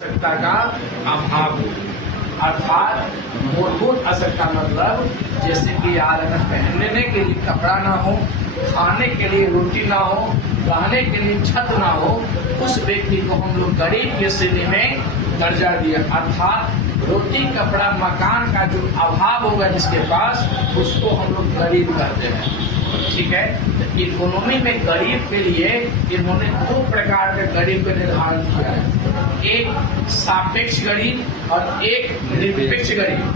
आवश्यकता का अभाव हो, अर्थात मूलभूत आवश्यकता मतलब जैसे कि यार अगर पहनने के लिए कपड़ा ना हो, खाने के लिए रोटी ना हो, रहने के लिए छत ना हो, उस व्यक्ति को हम लोग गरीब की श्रेणी में दर्जा दिया। अर्थात रोटी कपड़ा मकान का जो अभाव होगा जिसके पास, उसको हम लोग गरीब कहते हैं। ठीक है, तो इकोनॉमी में गरीब के लिए इन्होंने दो प्रकार के गरीब का निर्धारण किया है, एक सापेक्ष गरीब और एक निरपेक्ष गरीब।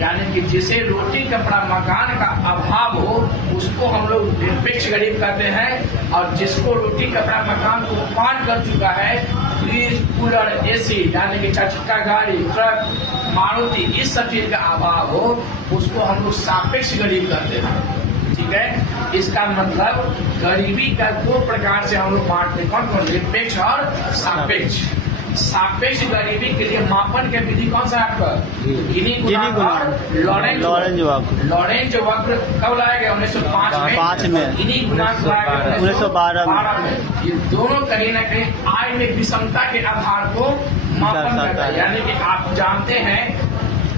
यानी कि जिसे रोटी कपड़ा मकान का अभाव हो उसको हम लोग निरपेक्ष गरीब कहते हैं, और जिसको रोटी कपड़ा मकान को पार कर चुका है, फ्रिज कूलर एसी यानी कि चार चक्का गाड़ी ट्रक मारुति इस सब चीज का अभाव हो, उसको हम लोग सापेक्ष गरीब कहते हैं। ठीक है, इसका मतलब गरीबी का दो प्रकार से हम लोग बांटते हैं, कौन कौन, निरपेक्ष और सापेक्ष। सापेक्ष गरीबी के लिए मापन के विधि कौन सा है आपका, गिनी गुणांक और लॉरेंज वक्र कब लाया गया, 1905 में। गिनी गुणांक लाया गया 1912 में। ये दोनों कहीं ना कहीं आय में विषमता के आधार को मापन करता है। यानी कि आप जानते हैं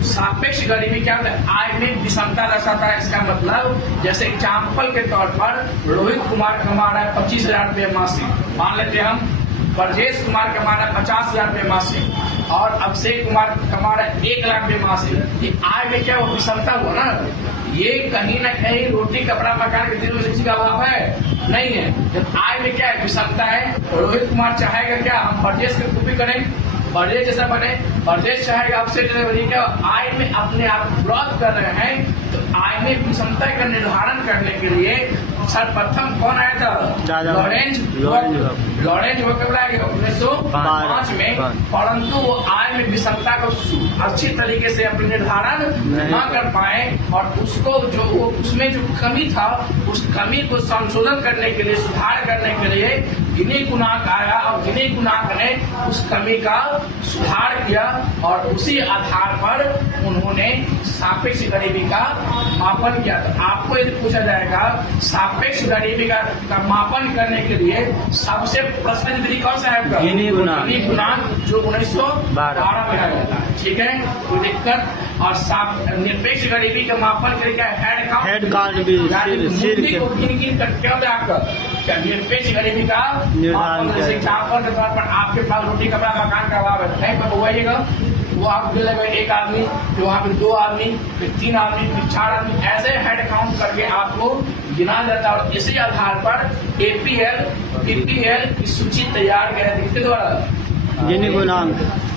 सापेक्ष गरीबी क्या होता है, आय में विषमता दर्शाता है। इसका मतलब जैसे एग्जाम्पल के तौर पर रोहित कुमार कमा रहा है 25,000 रुपये मासिक, मान लेते हैं हम। ब्रजेश कुमार कमा रहा है 50,000 रुपये मासिक, और अभिषेक कुमार कमा रहा है 1 लाख रुपये मासिक। ये आय में क्या वो विषमता हुआ ना, ये कहीं ना कहीं रोटी कपड़ा मकान के दिनों से का अभाव है, नहीं है। जब आय में क्या है, विषमता है, रोहित कुमार चाहेगा क्या हम ब्रजेश की कॉपी करें, ब्रजेश जैसा बने, ब्रजेश चाहेगा आपसे क्या आय में अपने आप ग्रोथ कर रहे हैं। तो आय में विषमता का निर्धारण करने के लिए सर्वप्रथम कौन आया था, लॉरेंज वक्र लाया गया 1905 में। परंतु वो आय में विषमता को अच्छी तरीके से अपने निर्धारण न कर पाए, और उसको जो उसमें जो कमी था उस कमी को संशोधन करने के लिए, सुधार करने के लिए गिनी गुणांक आया, और गिनी गुणांक ने उस कमी का सुधार किया, और उसी आधार पर उन्होंने सापेक्ष गरीबी का मापन किया। तो आपको यदि पूछा जाएगा सापेक्ष गरीबी का मापन करने के लिए सबसे प्रचलित विधि कौन सा है, गिनी गुणांक, जो 1912 में आया था। ठीक है, कोई दिक्कत। और निरपेक्ष गरीबी का मापन के लिए क्या, हेड काउंट भी गिन क्या होता है आपका, क्या निरपेक्ष गरीबी का जैसे एग्जाम्पल के तौर पर आपके पास रोटी कपड़ा मकान का अभाव है, नहीं तो बोलिएगा वो आप मिलेगा एक आदमी, फिर वहाँ पे 2 आदमी, फिर 3 आदमी, फिर 4 आदमी, ऐसे हेड काउंट करके आपको गिना जाता है। और इसी आधार पर एपीएल बीपीएल की सूची तैयार किया है, किसके द्वारा, गिनी गुणांक,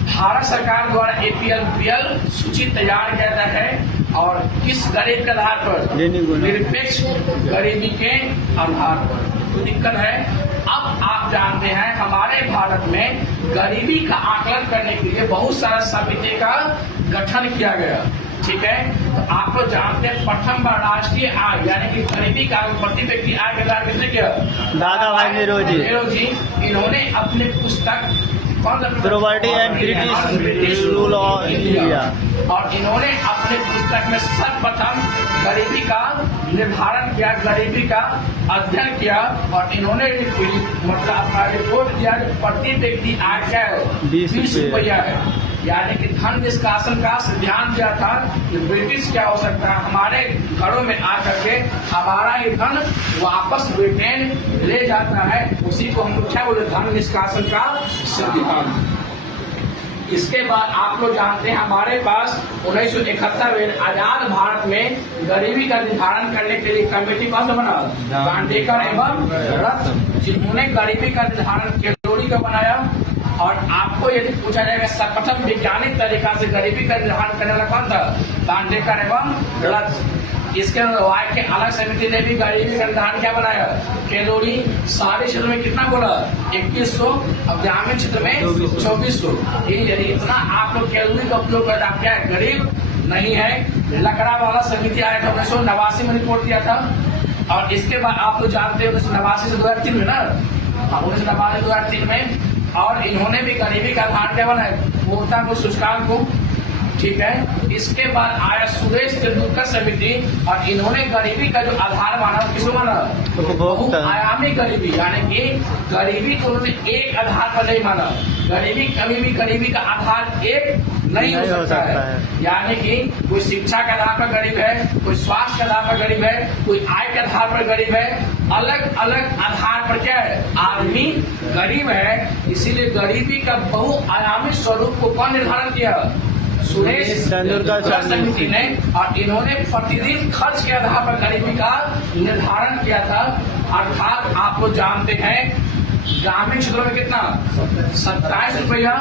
भारत सरकार द्वारा एपीएल बीपीएल सूची तैयार किया जाता है। और किस गरीब के आधार पर, निरपेक्ष गरीबी के आधार पर। तो दिक्कत है। अब आप जानते हैं हमारे भारत में गरीबी का आकलन करने के लिए बहुत सारा समिति का गठन किया गया। ठीक है, तो आप लोग जानते हैं प्रथम बार राष्ट्रीय आय यानी कि गरीबी का प्रति व्यक्ति आय का निर्धारण किसने किया, दादा भाई नेहरू जी। इन्होंने अपने पुस्तक property and British rule of India, और इन्होंने अपने पुस्तक में सर्वप्रथम गरीबी का निर्धारण किया, गरीबी का अध्ययन किया, और इन्होंने मतलब अपना रिपोर्ट दिया कि प्रति व्यक्ति आय क्या है, 20 रुपया है। यानी कि धन निष्कासन का सिद्धांत दिया था कि ब्रिटिश क्या हो सकता है, हमारे घरों में आकर के हमारा ही धन वापस ब्रिटेन ले जाता है, उसी को हम लोग क्या बोले, धन निष्कासन का सिद्धांत। इसके बाद आप लोग जानते हैं हमारे पास 1971 में आजाद भारत में गरीबी का निर्धारण करने के लिए कमेटी कौन सा बना, दांडेकर एवं रथ, जिन्होंने गरीबी का निर्धारण कैलोरी का बनाया। और आपको यदि पूछा जाएगा सर्वप्रथम वैज्ञानिक तरीका से गरीबी का निर्धारण करने वाला कौन था, दांडेकर एवं रथ। इसके वाय के अलग समिति ने भी गरीबी का निर्धारण क्या बनाया, कैलोरी। शहरी क्षेत्र में कितना बोला, 2100, अब ग्रामीण क्षेत्र में 2400। यदि इतना आप लोग कैलोरी का उपयोग करते, आप क्या है, गरीब नहीं है। लकड़ा वाला समिति आया था 1989 में रिपोर्ट दिया था। और इसके बाद आप लोग जानते हैं 1989 से 2003 में ना, 1989 2003 में, और इन्होंने भी गरीबी का आधार क्या बनाया, उपभोक्ता को सूचकांक को ठीक है। इसके बाद आया सुरेश तेंदुलकर समिति, और इन्होंने गरीबी का जो आधार माना किसको माना? बहुआयामी गरीबी, यानी कि गरीबी को उन्होंने एक आधार पर नहीं माना। गरीबी कभी भी गरीबी का आधार एक नहीं हो सकता है। यानी कि कोई शिक्षा के आधार पर गरीब है, कोई स्वास्थ्य के आधार पर गरीब है, कोई आय के आधार पर गरीब है, अलग अलग आधार पर क्या है आदमी गरीब है। इसीलिए गरीबी का बहुआयामी स्वरूप को कौन निर्धारण किया? सुरेश तेंदुलकर समिति ने, और इन्होंने प्रतिदिन खर्च के आधार पर गरीबी का निर्धारण किया था। अर्थात आप लोग जानते हैं ग्रामीण क्षेत्रों में कितना 27 रुपया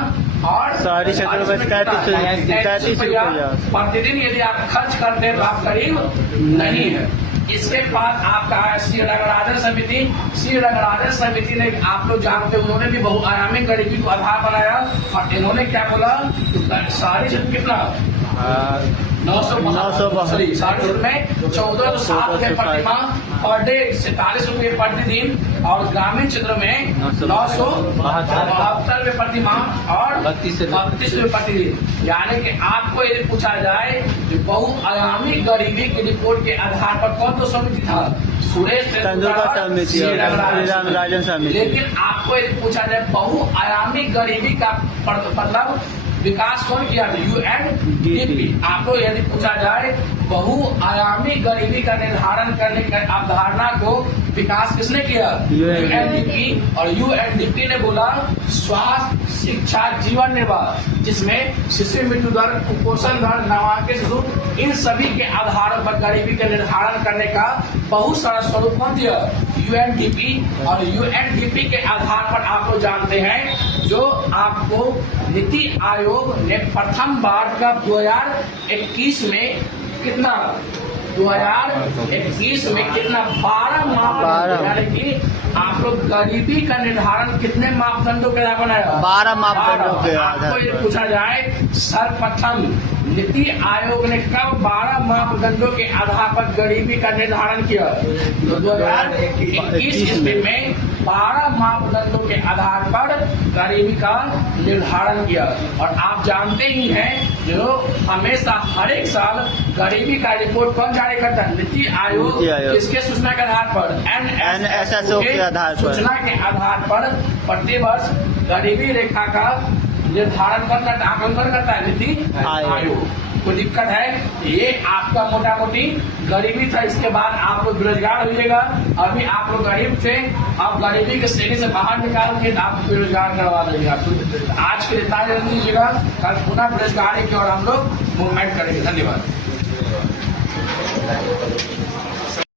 और शहरी क्षेत्रों में 33 रुपया प्रतिदिन यदि आप खर्च करते हैं तो आप गरीब नहीं है। इसके बाद आपका श्री रंगराजन समिति। श्री रंगराजन समिति ने, आप लोग जानते हैं, उन्होंने भी बहुआयामी गरीबी को आधार बनाया, और इन्होंने क्या बोला? शहरी क्षेत्र कितना 962 साढ़े में 1407 रुपये प्रतिमाह पर डे, 47 रुपये प्रतिदिन, और ग्रामीण क्षेत्र में 972 रुपये प्रतिमाह और 32 रुपये प्रतिदिन। यानी कि आपको यदि पूछा जाए कि बहुआयामी गरीबी की रिपोर्ट के आधार पर कौन तो समिति था? सुरेश तेंदुलकर समिति, रंगराजन समिति। लेकिन आपको यदि पूछा जाए बहुआयामी गरीबी का मतलब विकास कौन किया? यूएनडीपी। आपको यदि पूछा जाए बहुआयामी गरीबी का निर्धारण करने की अवधारणा को विकास किसने किया? यूएनडीपी। और यूएनडीपी ने बोला स्वास्थ्य, शिक्षा, जीवन निर्वाह, जिसमें शिशु मृत्यु दर, कुपोषण दर, नवजात शिशु, इन सभी के आधारों पर गरीबी का निर्धारण करने का बहुत सारा स्वरूप कौन दिया? यूएनडीपी। और यूएनडीपी के आधार पर आप लोग जानते हैं जो आपको नीति आयोग ने प्रथम बार का 2021 में कितना 2021 में कितना 12 मापदंड, यानी कि आप लोग गरीबी का निर्धारण कितने मापदंडों के आधार बनाया? 12 मापदंडों के आधार। आपको ये पूछा जाए सर्वप्रथम नीति आयोग ने कब 12 मापदंडों के आधार पर गरीबी का निर्धारण किया? 2021 ईस्वी में 12 मापदंडों के आधार पर गरीबी का निर्धारण किया। और आप जानते ही हैं जो हमेशा हर एक साल गरीबी का रिपोर्ट कौन जारी करता है? नीति आयोग। किसके सूचना के आधार पर? NSSO के आधार पर, सूचना के आधार पर प्रतिवर्ष गरीबी रेखा का निर्धारण करता है, आकलन करता है नीति आयोग। कोई दिक्कत है? ये आपका मोटा मोटी गरीबी था। इसके बाद आप लोग बेरोजगार होइएगा। अभी आप लोग गरीब थे, अब गरीबी के श्रेणी से बाहर निकाल के आप बेरोजगार करवा देंगे। आज के लिए इतना जान लीजिएगा, कल पुनः बेरोजगारी की ओर हम लोग मूवमेंट करेंगे। धन्यवाद।